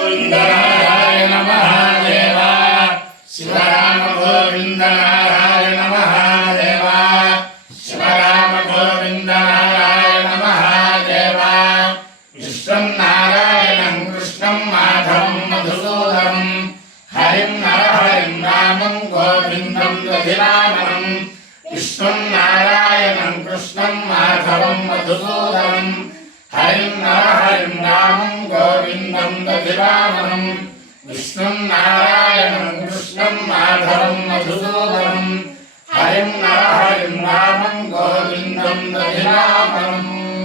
గోవింద నారాయణ మహాదేవ శివరామ గోవింద నారాయణ మహాదేవ శివరామ గోవింద నారాయణ మహాదేవ విశ్వం నారాయణం కృష్ణం మాధవం మధుసూదనం హరిం నరహరిం రామం గోవిందం దధివామనం విశ్వం నారాయణం కృష్ణం మాధవం మధుసూదనం హరిం నరహరిం రామం గోవిందం దధివామనం విష్ణుం నారాయణం కృష్ణం మాధవం మధుసూదనం హరిం నరహరిం రామం గోవిందం దధివామనం.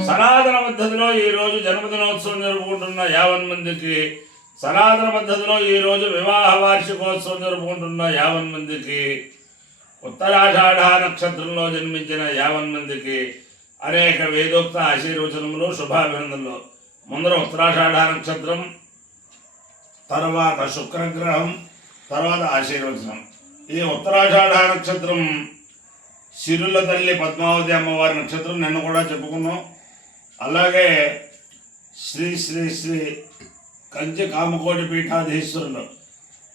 సనాతన పద్ధతిలో ఈరోజు జన్మదినోత్సవం జరుపుకుంటున్న 50 మందికి, సనాతన పద్ధతిలో ఈరోజు వివాహ వార్షికోత్సవం జరుపుకుంటున్న 50 మందికి, ఉత్తరాషాఢ నక్షత్రంలో జన్మించిన 50 మందికి అనేక వేదోక్త ఆశీర్వచనములు, శుభాభినందనలు. ముందర ఉత్తరాషాఢ నక్షత్రం, తర్వాత శుక్రగ్రహం, తర్వాత ఆశీర్వచనం. ఈ ఉత్తరాషాఢ నక్షత్రం సిరుల తల్లి పద్మావతి అమ్మవారి నక్షత్రం, నిన్న కూడా చెప్పుకున్నాం. అలాగే శ్రీ శ్రీ శ్రీ కంచి కామకోటి పీఠాధీశ్వరులు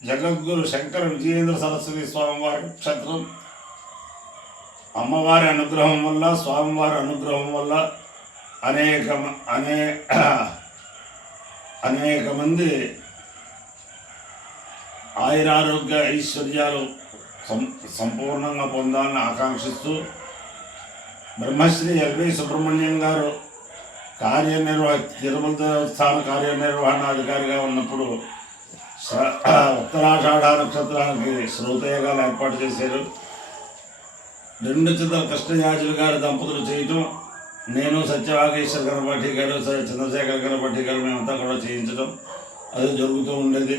జగద్గురు శంకర విజయేంద్ర సరస్వతి స్వామివారి నక్షత్రం. అమ్మవారి అనుగ్రహం వల్ల, స్వామివారి అనుగ్రహం వల్ల అనేక మంది ఆయురారోగ్య ఐశ్వర్యాలు సంపూర్ణంగా పొందాలని ఆకాంక్షిస్తూ బ్రహ్మశ్రీ ఎల్వి సుబ్రహ్మణ్యం గారు తిరుమల దేవస్థాన కార్యనిర్వహణాధికారిగా ఉన్నప్పుడు ఉత్తరాషాఢ నక్షత్రానికి శ్రోతయోగాలు ఏర్పాటు చేశారు. 2 చిత్ర కృష్ణయాజులు గారి దంపతులు చేయటం, నేను సత్యవాగేశ్వర గణపతి గారు, చంద్రశేఖర గణపతి గారు మేమంతా కూడా చేయించడం అది జరుగుతూ ఉండేది.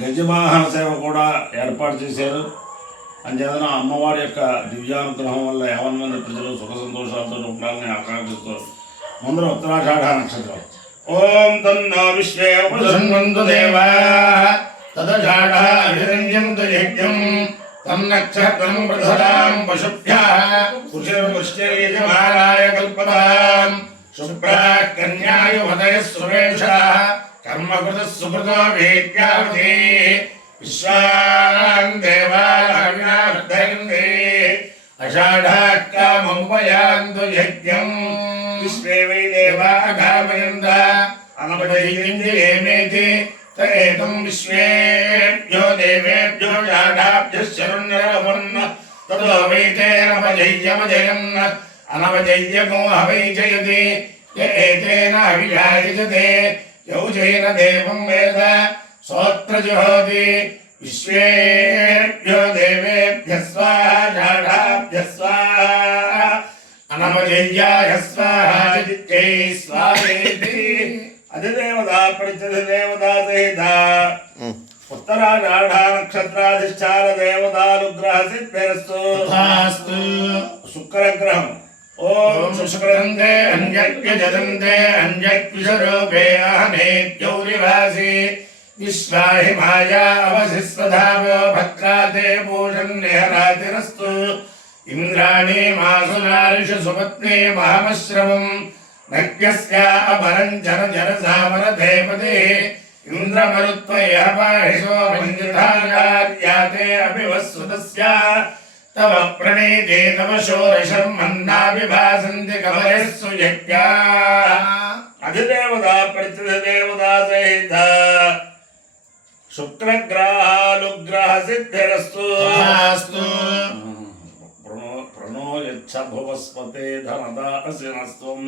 గజవాహన సేవ కూడా ఏర్పాటు చేశారు. అంచేతన అమ్మవారి యొక్క దివ్యానుగ్రహం వల్ల 50 మంది ప్రజలు సుఖ సంతోషాలతో ఉండాలని ఆకాంక్షిస్తూ ముందర ఉత్తరాషాఢ నక్షత్రం. ఓం తన్నో విశ్వే ఉపసన్వంతు దేవా తదషాఢాభిరంజంతు యజ్ఞం తం నక్షత్రం ప్రధరాం పశుభ్యః కుశలపుష్టిర్యజమానాయ కల్పతాం శుభ్రాః కన్యాయువతయః సువేషాః కర్మకృతః సుకృతో వేద్యావతి విశ్వాన్ దేవాలహవినార్ధయంతే అషాఢాః కామముపయాంతు యజ్ఞం విశ్వే వై దేవాగామయంత అనపదయంతిరేమేతి తేతం విశ్వేభ్యో దేవేభ్యో షాఢాభ్యః శరణ్యరవన్న తదో వైతేనపజయ్యమజయన్ అనపజయ్యకో హవైజయతి ఏతేన హవిజాయజతే యౌజేన దేవం వేద సోత్రజుహోతి విశ్వేభ్యో దేవేభ్యః స్వాహా షాఢాభ్యః స్వాహా అనపజయ్యాయ స్వాహా చిత్తై స్వాహేతి. అధిదేవత ప్రతిదేవత సహిత ఉత్తరాషాఢ నక్షత్రాధిష్టాన దేవతానుగ్రహ సిద్ధిరస్తు. శుక్రగ్రహం. ఓం శుక్రంతే అంజక్యజదంతే అంజక్విషరూపే అహనేత్యౌరివాసి విశ్వాహి మాయా అవసిస్వధావో భద్రాతే పూషన్నిహరాతిరస్తు. ఇంద్రాణి మాసునారిషు సుపత్ని మహమశ్రవం నగ్యస్యా అపరం జర జరసామరధేపదే ఇంద్రమరుత్వయ పాహిషో మంజుధార్యాతే అభివస్సుతస్య తవ ప్రణీతే తవ షోరశర్మన్నాభిభాసంతి కవయస్సు యజ్ఞా. అధిదేవత ప్రతిదేవత సహిత శుక్రగ్రహానుగ్రహ సిద్ధిరస్తు. ప్రణో యచ్చ భువస్పతే ధనదా అసినస్త్వం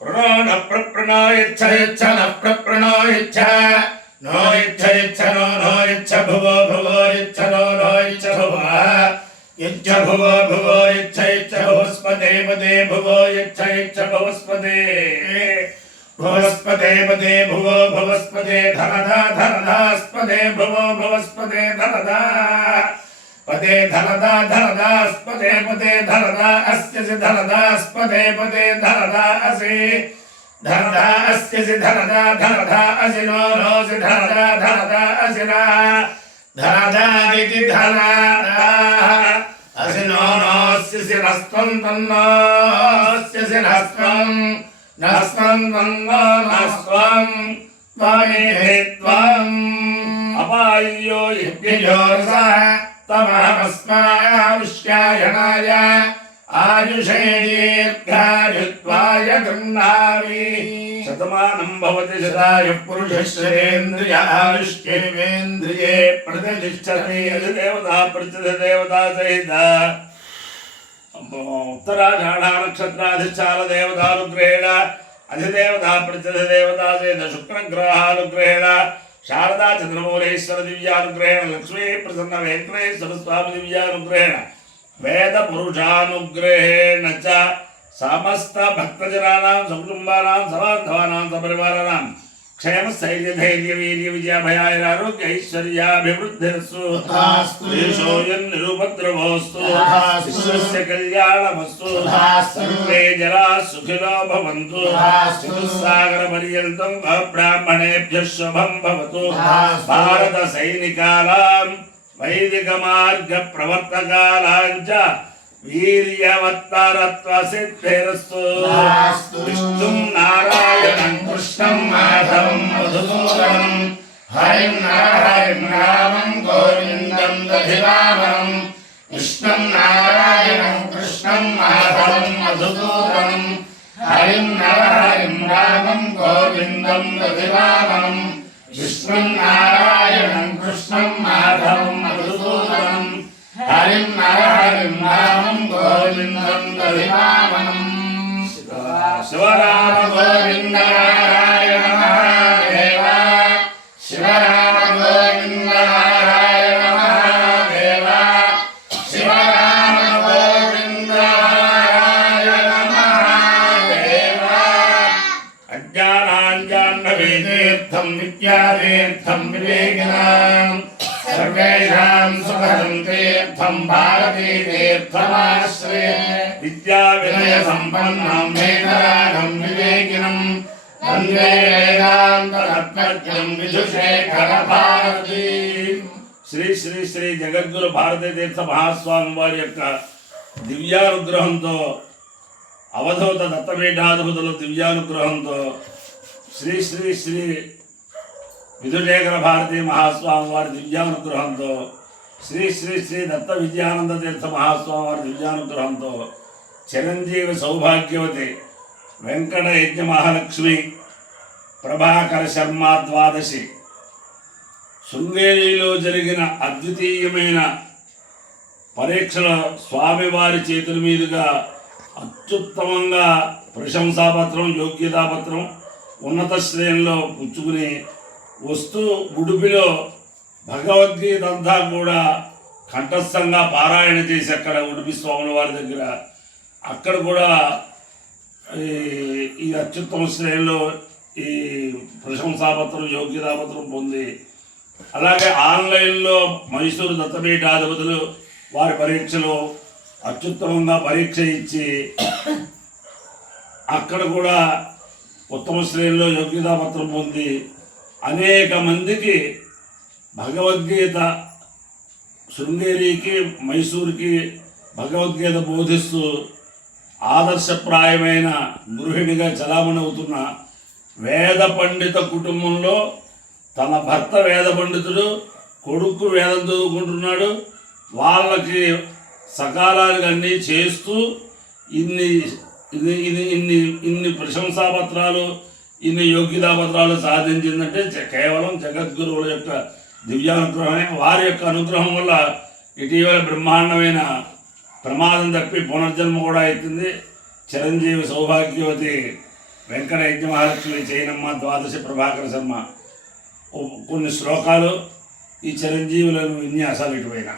ప్రణో న ప్రప్రణో యచ్చ యచ్చ న ప్రప్రణో యచ్చ నో యచ్చ యచ్చ నో నో యచ్చ భువో భువో యచ్చ నో నో యచ్చ భువః యచ్చ భువో భువో యచ్చ యచ్చ భువస్పతే పదే భువో యచ్చ యచ్చ భువస్పతే భువస్పతే పదే భువో భువస్పతే ధనదా ధనదాస్పదే భువో భువస్పతే ధనదా పదే ధనదా ధనదాస్పదే పదే ధనదా అస్యసి ధనదాస్పదే పదే ధనదా అసి ధనదా అస్యసి ధనదా ధనదా అసి నో నోసి ధనదా ధనదా అసినా ధనదాదితి ధనదా అసి నో నోస్యసి నస్త్వం తన్నోస్యసి నస్త్వం నస్త్వం తన్నో నస్త్వం त्वमेधे त्वम् अपायो यज्ञयोरसः तमहमस्मायुष्यायणाय आयुषे दीर्घायुत्वाय गृह्णामि शतमानं भवति शतायुः पुरुषश्रेन्द्रिय आयुष्येवेन्द्रिये प्रतिष्ठति अधिदेवता प्रतिदेवता सहित उत्तराषाढ नक्षत्राधिष्ठान देवतानुग्रहेण अधिदेवता प्रतिदेवता सहित शुक्रग्रहानुग्रहेण शारदा चंद्रमौलेश्वर दिव्यानुग्रहेण लक्ष्मी प्रसन्न वेंकटेश्वर स्वामी दिव्यानुग्रहेण वेद पुरुषानुग्रहेण च समस्त भक्तजनानां सकुटुंबानां सबान्धवानां सपरिवाराणां क्षेम स्थैर्य धैर्य वीर्य विजयाभयाय आरोग्य ऐश्वर्याभिवृद्धिरस्तु तथास्तु देशोऽयं निरुपद्रवोऽस्तु तथास्तु विश्वस्य कल्याणमस्तु तथास्तु सर्वे जनाः सुखिनो भवन्तु तथास्तु चतुस्सागरपर्यन्तं ब्राह्मणेभ्यः शुभं भवतु तथास्तु भारतसैनिकानां वैदिकमार्गप्रवर्तकानां च वीर्यवत्तरत्वसिद्धिरस्तु विष्णुं नारायणं कृष्णं माधवं मधुसूदनं हरिं नारायणं रामं गोविन्दं दधिवामनं विष्णुं नारायणं कृष्णं माधवं मधुसूदनं हरिं नारायणं रामं गोविन्दं दधिवामनं विष्णुं नारायणं कृष्णं माधवं मधुसूदनं हरिं नारायणं रामं गोविन्दं दधिवामनं शिवराम गोविन्द नारायण महादेव शिवराम गोविन्द नारायण महादेव शिवराम गोविन्द नारायण महादेव अज्ञानाञ्जाह्नवीतीर्थं विद्यातीर्थं विवेकिनां सर्वेषां सुखदं तीर्थं भारतीतीर्थमाश्रये विद्याविनयसम्पन्नं वेदरागं विवेकिनं वन्दे वेदान्ततत्त्वज्ञं विधुशेखरभारती శ్రీ శ్రీ శ్రీ జగద్గురు భారతీ తీర్థ మహాస్వామి వారి యొక్క దివ్యానుగ్రహంతో అవధూత దత్తపీఠాధిపతుల దివ్యానుగ్రహంతో శ్రీ శ్రీ శ్రీ విధుశేఖర భారతీ మహాస్వామి వారి దివ్యానుగ్రహంతో శ్రీ శ్రీ శ్రీ దత్త విద్యానంద తీర్థ మహాస్వామి వారి దివ్యానుగ్రహంతో చిరంజీవి సౌభాగ్యవతి వెంకట యజ్ఞ మహాలక్ష్మి ప్రభాకర శర్మ ద్వాదశి శృంగేరిలో జరిగిన అద్వితీయమైన పరీక్షల స్వామివారి చేతుల మీదుగా అత్యుత్తమంగా ప్రశంసాపత్రం యోగ్యతాపత్రం ఉన్నత శ్రేణిలో పుచ్చుకుని వస్తూ ఉడుపిలో భగవద్గీత అంతా కూడా కంఠస్థంగా పారాయణ చేసి అక్కడ ఉడుపి స్వాముల వారి దగ్గర అక్కడ కూడా ఈ అత్యుత్తమ శ్రేణిలో ఈ ప్రశంసాపత్రం యోగ్యతాపత్రం పొంది అలాగే ఆన్లైన్లో మైసూరు దత్తపీఠాధిపతులు వారి పరీక్షలో అత్యుత్తమంగా పరీక్ష ఇచ్చి అక్కడ కూడా ఉత్తమ శ్రేణిలో యోగ్యతాపత్రం పొంది అనేక మందికి భగవద్గీత శృంగేరికి మైసూరుకి భగవద్గీత బోధిస్తూ ఆదర్శప్రాయమైన గృహిణిగా చలామణవుతున్న వేద పండిత కుటుంబంలో తన భర్త వేద పండితుడు, కొడుకు వేదం చదువుకుంటున్నాడు. వాళ్ళకి సకాలానికి అన్నీ చేస్తూ ఇన్ని ప్రశంసాపత్రాలు ఇన్ని యోగ్యతాపత్రాలు సాధించిందంటే కేవలం జగద్గురువుల యొక్క దివ్యానుగ్రహమే. వారి యొక్క అనుగ్రహం వల్ల ఇటీవల బ్రహ్మాండమైన ప్రమాదం తప్పి పునర్జన్మ కూడా అవుతుంది. చిరంజీవి సౌభాగ్యవతి వెంకట యజ్ఞ మహాలక్ష్మి చేయనమ్మ ద్వాదశి ప్రభాకర శర్మ కొన్ని శ్లోకాలు ఈ చిరంజీవులను విన్యాసాలు ఇటువైన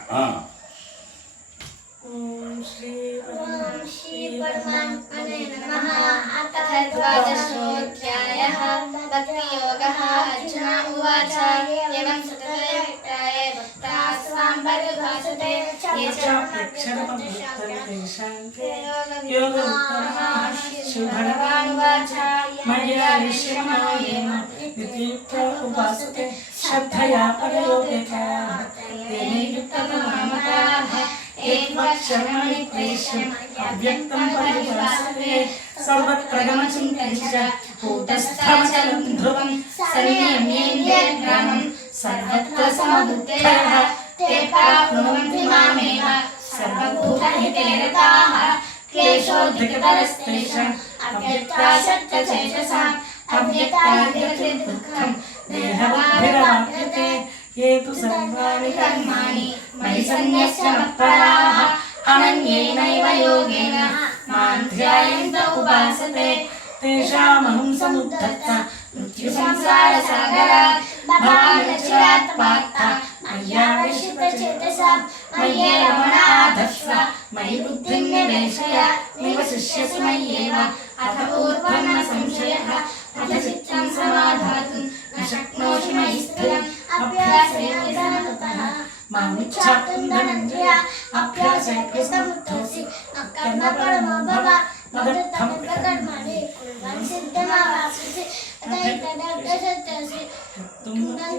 श्री परमात्मने नमः। अथ द्वादशोऽध्यायः भक्तियोगः। अर्जुन उवाच एवं सततयुक्ताय भक्ताः स्वां परिभाषते ये च भगवानुवाच मया ऋष्यमायेन नित्युक्तो उपासते श्रद्धया परयोगिताः तेन युक्ततमामताः एकवक्षरमणिक्लेशम् अव्यक्तं परिभासते सर्वत्र गमचिन्त्यं च कूटस्थमचलं ध्रुवं सन्नियम्येन्द्रे ग्रामं सर्वत्र समबुद्धयः ते प्राप्नुवन्ति मामेव सर्वभूतहिते रताः क्लेशोऽधिकतरस्तेषाम् अव्यक्ताशक्तचेतसाम् अव्यक्तादिगतिर्दुःखं देहवद्भिरवाप्यते ये तु सर्वाणि कर्माणि मयि सन्न्यस्य मत्पराः अनन्येनैव योगेन मां ध्यायन्त उपासते तेषामहं समुद्धर्ता मृत्युसंसारसागरात् भवामि पार्था मय्याविश्रितचेतसां मय्येव मनाधस्व मयि बुद्धिं निवेशय निवसिष्यसि मय्येव अथ पूर्वं न संशयः अथ चित्तं समाधातुं न शक्नोषि मयि स्थिरम् अभ्यासेन ततः मामिच्छाप्तुं धनञ्जय अभ्यासेन समुद्धोऽसि कर्मपरमो भव कर्माणि कुर्वन् सिद्धमावाप्स्यसि तदैतदग्रसत्यसि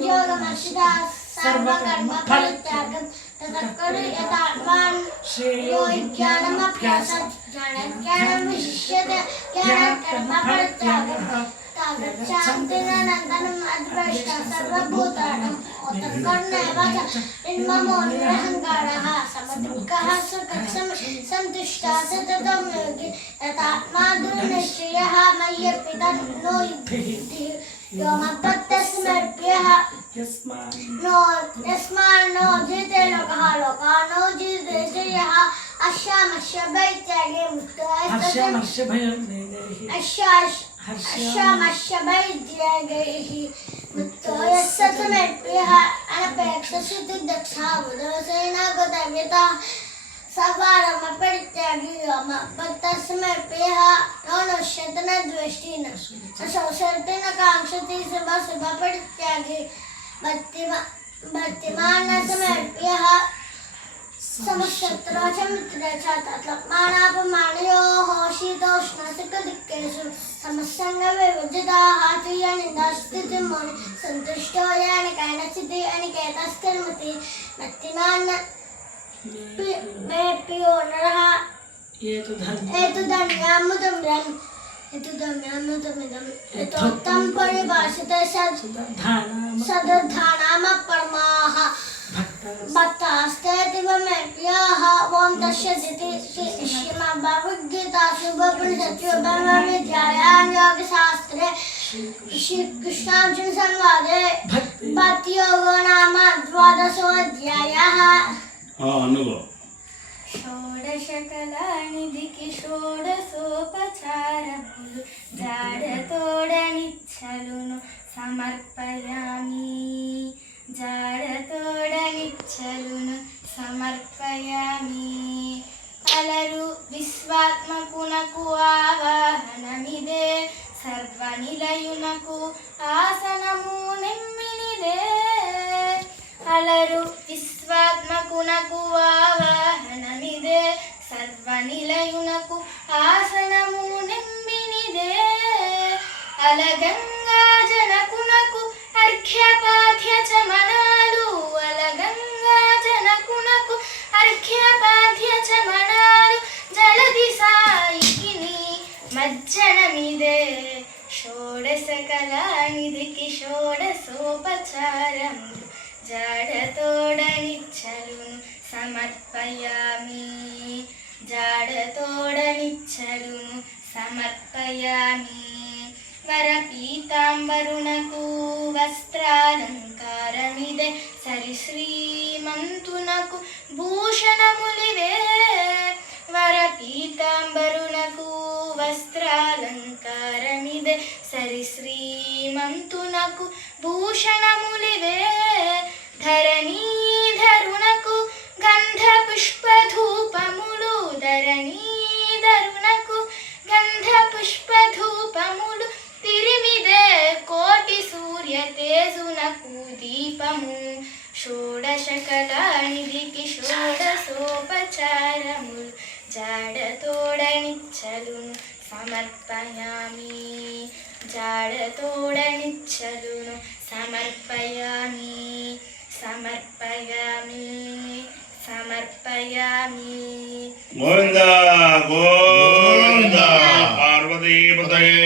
योगमशिता सर्वकर्मफलत्यागं ततः कुरु यथात्मानं श्रेयो हि ज्ञानमभ्यासात् ज्ञानं विशिष्यते ज्ञानात् कर्मफलत्यागः तादृशान्ति न नन्दनम् अद्भष्टा सर्वभूतानाम् ओतत्कर्णेव च निर्ममो निरहङ्कारः समदुःखः सुखं सन्तुष्टः सततं योगी यथात्मा दृढनिश्चयः मय्यर्पितो युक्तिः यो मत्तस्मर्प्यः यस्मान्नो जिते लोकः लोकानो जिते च यः अश्यामश्य भयत्यागे मुक्तो अश्यामश्य भयत्यागैः मुक्तो यः सतमर्प्यः अनपेक्षसिद्धिदक्षः बुधसेनागतव्यतः सवारमपरित्यागी मत्तस्मर्प्यः न नश्यति न द्वेष्टि न शोषति न काङ्क्षति शुभपरित्यागी भक्तिमान् न समर्प्यः समशत्रौ च मित्रे च तत्मानापमानयोः शीतोष्णसुखदुःखेषु समस्सङ्गविवर्जिताः तुयनिन्दास्थितिमुनि सन्तुष्टो येन कैनचिति अनिकेतस्कर्मति भक्तिमान् मे प्रियो नरः एतदन्यामुदम्रम् यथोक्तं परिभाषिते सदधानामपरमाः भक्तास्तेतिव मे प्रियाः ॐ दश्यति श्रीमद्भगवद्गीतासु उपनिषत्सु ब्रह्मविद्यायां योगशास्त्रे श्रीकृष्णार्जुन संवादे भक्तियोगो नाम द्वादशोऽध्यायः। షోడశకళానిధికి షోడశోపచారములు జాడతోడనిచ్చలును సమర్పయామి జాడతోడనిచ్చలును సమర్పయామి అలరు విశ్వాత్మకునకు ఆవాహనమిదే సర్వనిలయునకు ఆసనము నెమ్మినిదే అలరు విశ్వాత్మకునకు ఆవాహనమిదే సర్వనిలయునకు ఆసనము నెమ్మినిదే అలగంగా జనకునకు అర్ఘ్యపాఠ్య చమనాలు అలగంగా జనకునకు అర్ఘ్యపాఠ్య చమనాలు జలది సాయికిని మజ్జనమిదే షోడశకళానిధికి షోడశోపచారములు జాడతోడనిచ్చలును సమర్పయామి జాడతోడనిచ్చలును సమర్పయామి వరపీతాంబరునకు వస్త్రాలంకారమిదే సరిశ్రీమంతునకు భూషణములివే వరపీతాంబరునకు వస్త్రాలంకారమిదే సరిశ్రీమంతునకు భూషణములివే ధరణీధరునకు గంధ పుష్పధూపములు ధరణీధరునకు గంధ పుష్పధూపములు తిరిమిదే కోటి సూర్య తేజునకు దీపము షోడశకళానిధికి షోడశోపచారములు జాడతోడనిచ్చలును సమర్పయామి జాడతోడనిచ్చలును సమర్పయామి సమర్పయామి సమర్పయామి గోవింద గోవింద పార్వతీపతయే